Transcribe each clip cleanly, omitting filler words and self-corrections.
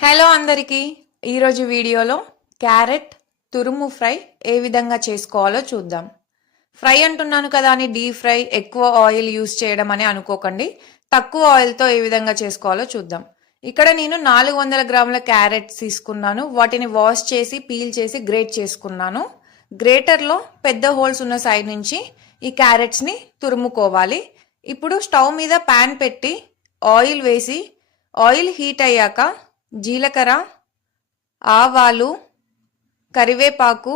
Hello అందరికీ ఈరోజు వీడియోలో క్యారెట్ తురుము ఫ్రై ఏ విధంగా చేసుకోవాలో చూద్దాం. ఫ్రై అంటున్నాను కదా అని డీప్ ఫ్రై ఎక్కువ ఆయిల్ యూస్ చేయడం అని అనుకోకండి. తక్కువ ఆయిల్తో ఏ విధంగా చేసుకోవాలో చూద్దాం. ఇక్కడ నేను 400 గ్రాముల క్యారెట్స్ తీసుకున్నాను. వాటిని వాష్ చేసి పీల్ చేసి గ్రేట్ చేసుకున్నాను. గ్రేటర్లో పెద్ద హోల్స్ ఉన్న సైడ్ నుంచి ఈ క్యారెట్స్ని తురుముకోవాలి. ఇప్పుడు స్టవ్ మీద ప్యాన్ పెట్టి ఆయిల్ వేసి ఆయిల్ హీట్ అయ్యాక జీలకర్ర, ఆవాలు, కరివేపాకు,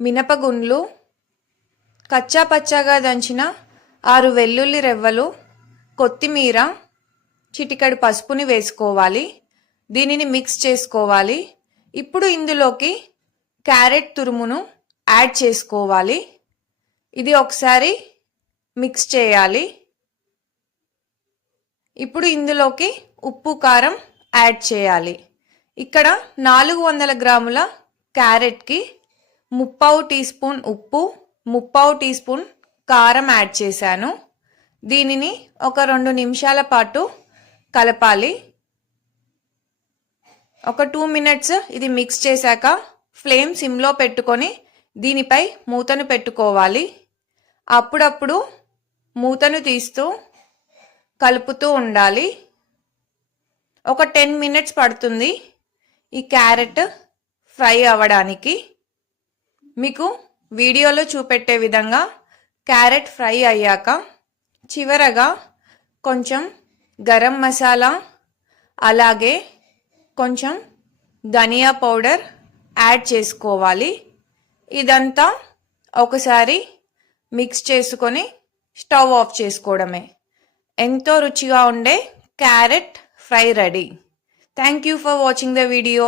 మినపగుండ్లు, కచ్చా పచ్చాగా దంచిన 6 వెల్లుల్లి రెవ్వలు, కొత్తిమీర, చిటికెడు పసుపుని వేసుకోవాలి. దీనిని మిక్స్ చేసుకోవాలి. ఇప్పుడు ఇందులోకి క్యారెట్ తురుమును యాడ్ చేసుకోవాలి. ఇది ఒకసారి మిక్స్ చేయాలి. ఇప్పుడు ఇందులోకి ఉప్పు, కారం యాడ్ చేయాలి. ఇక్కడ 400 గ్రాముల క్యారెట్కి 3/4 టీ స్పూన్ ఉప్పు, 3/4 టీ స్పూన్ కారం యాడ్ చేశాను. దీనిని ఒక 2 నిమిషాల పాటు కలపాలి. ఒక 2 మినిట్స్ ఇది మిక్స్ చేశాక ఫ్లేమ్ సిమ్లో పెట్టుకొని దీనిపై మూతను పెట్టుకోవాలి. అప్పుడప్పుడు మూతను తీస్తూ కలుపుతూ ఉండాలి. ఒక 10 మినిట్స్ పడుతుంది ఈ క్యారెట్ ఫ్రై అవ్వడానికి. మీకు వీడియోలో చూపెట్టే విధంగా క్యారెట్ ఫ్రై అయ్యాక చివరగా కొంచెం గరం మసాలా అలాగే కొంచెం ధనియా పౌడర్ యాడ్ చేసుకోవాలి. ఇదంతా ఒకసారి మిక్స్ చేసుకొని స్టవ్ ఆఫ్ చేసుకోవడమే. ఎంతో రుచిగా ఉండే carrot fry ready. Thank you for watching the video.